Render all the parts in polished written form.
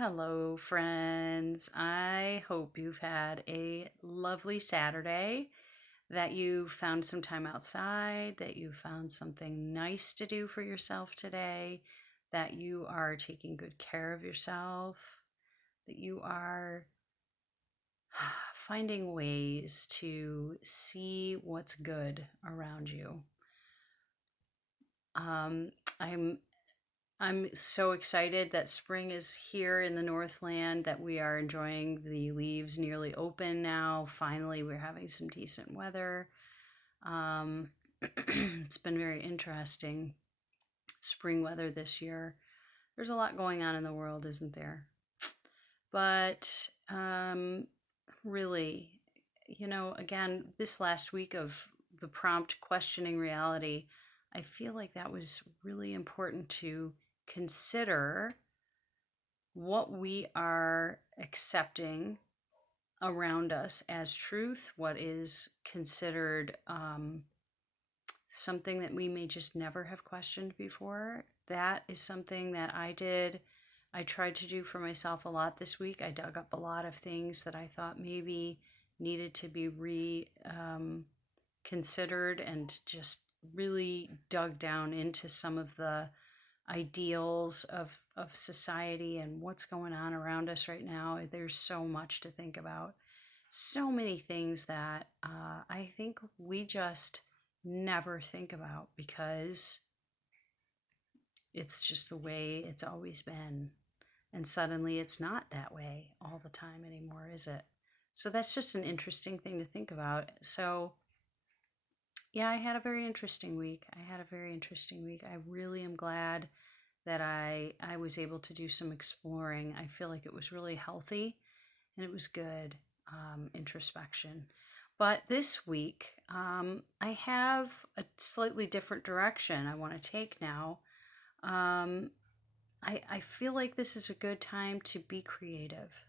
Hello, friends. I hope you've had a lovely Saturday, that you found some time outside, that you found something nice to do for yourself today, that you are taking good care of yourself, that you are finding ways to see what's good around you. Um, I'm I'm so excited that spring is here in the Northland, that we are enjoying the leaves nearly open now. Finally, we're having some decent weather. Um, it's been very interesting spring weather this year. There's a lot going on in the world, isn't there? But really, again, this last week of the prompt questioning reality, I feel like that was really important to consider what we are accepting around us as truth, what is considered something that we may just never have questioned before. That is something that I did. I tried to do for myself a lot this week. I dug up a lot of things that I thought maybe needed to be considered, and just really dug down into some of the ideals of society and what's going on around us right now. There's so much to think about, so many things that I think we just never think about because it's just the way it's always been. And suddenly it's not that way all the time anymore, is it? So that's just an interesting thing to think about. So, yeah, I had a very interesting week. I really am glad that I was able to do some exploring. I feel like it was really healthy and it was good introspection. But this week, I have a slightly different direction I want to take now. Um, I feel like this is a good time to be creative.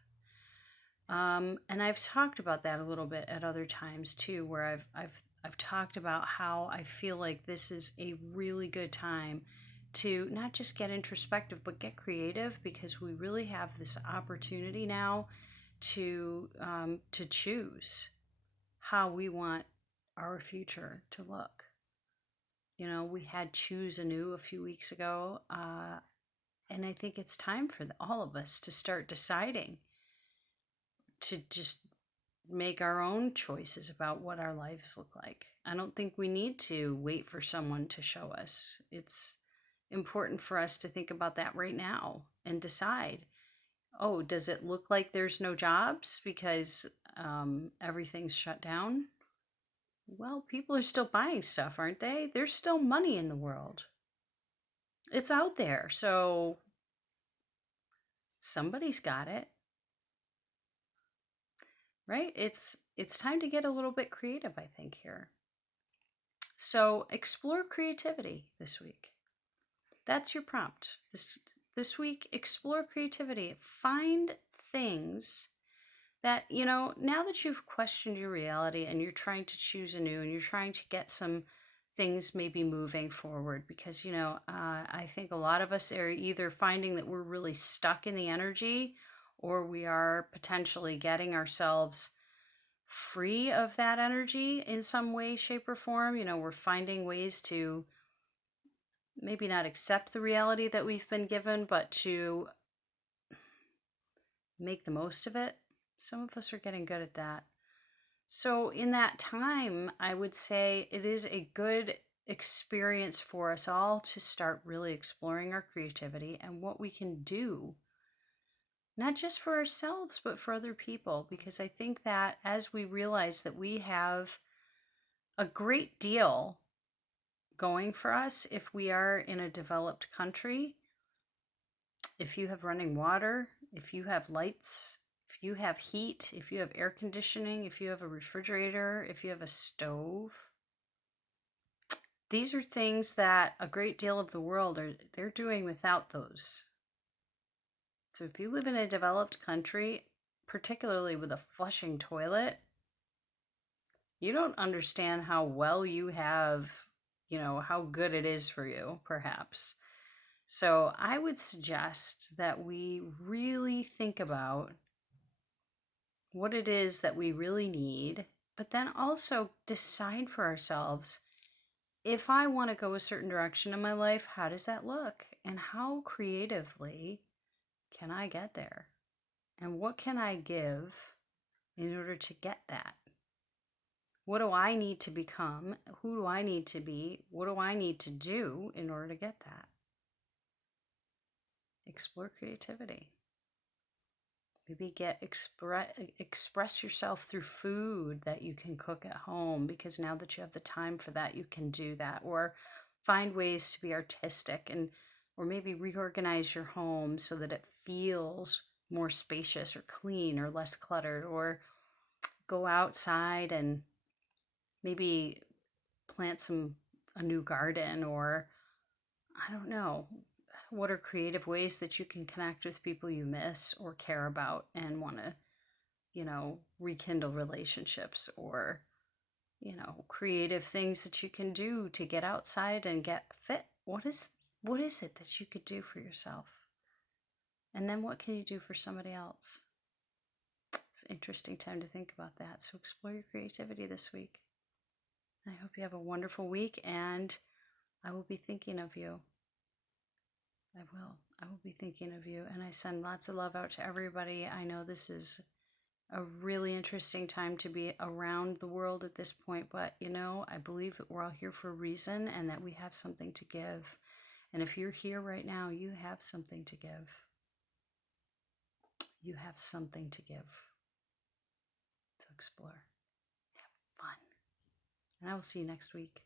And I've talked about that a little bit at other times too, where I've talked about how I feel like this is a really good time to not just get introspective but get creative, because we really have this opportunity now to choose how we want our future to look. We had Choose Anew a few weeks ago, and I think it's time for all of us to start deciding to just make our own choices about what our lives look like. I don't think we need to wait for someone to show us. It's important for us to think about that right now and decide, oh, does it look like there's no jobs because everything's shut down? Well, people are still buying stuff, aren't they? There's still money in the world. It's out there. So somebody's got it, right? It's time to get a little bit creative, I think, here. So explore creativity this week. That's your prompt. This week, explore creativity. Find things that, now that you've questioned your reality and you're trying to choose anew and you're trying to get some things maybe moving forward, because, I think a lot of us are either finding that we're really stuck in the energy, or we are potentially getting ourselves free of that energy in some way, shape, or form. We're finding ways to maybe not accept the reality that we've been given, but to make the most of it. Some of us are getting good at that. So, in that time, I would say it is a good experience for us all to start really exploring our creativity and what we can do, not just for ourselves, but for other people. Because I think that as we realize that we have a great deal going for us, if we are in a developed country, if you have running water, if you have lights, if you have heat, if you have air conditioning, if you have a refrigerator, if you have a stove, these are things that a great deal of the world they're doing without those. So if you live in a developed country, particularly with a flushing toilet, you don't understand how well you have, how good it is for you, perhaps. So I would suggest that we really think about what it is that we really need, but then also decide for ourselves, if I want to go a certain direction in my life, how does that look? And how creatively can I get there? And what can I give in order to get that? What do I need to become? Who do I need to be? What do I need to do in order to get that? Explore creativity. Maybe express yourself through food that you can cook at home, because now that you have the time for that, you can do that. Or find ways to be artistic, and or maybe reorganize your home so that it feels more spacious or clean or less cluttered. Or go outside and maybe plant a new garden, or I don't know. What are creative ways that you can connect with people you miss or care about and want to, rekindle relationships? Or, creative things that you can do to get outside and get fit. What is it that you could do for yourself? And then what can you do for somebody else? It's an interesting time to think about that. So explore your creativity this week. I hope you have a wonderful week, and I will be thinking of you. I will. I will be thinking of you, and I send lots of love out to everybody. I know this is a really interesting time to be around the world at this point, but I believe that we're all here for a reason and that we have something to give. And if you're here right now, you have something to give. You have something to give. So explore. Have fun. And I will see you next week.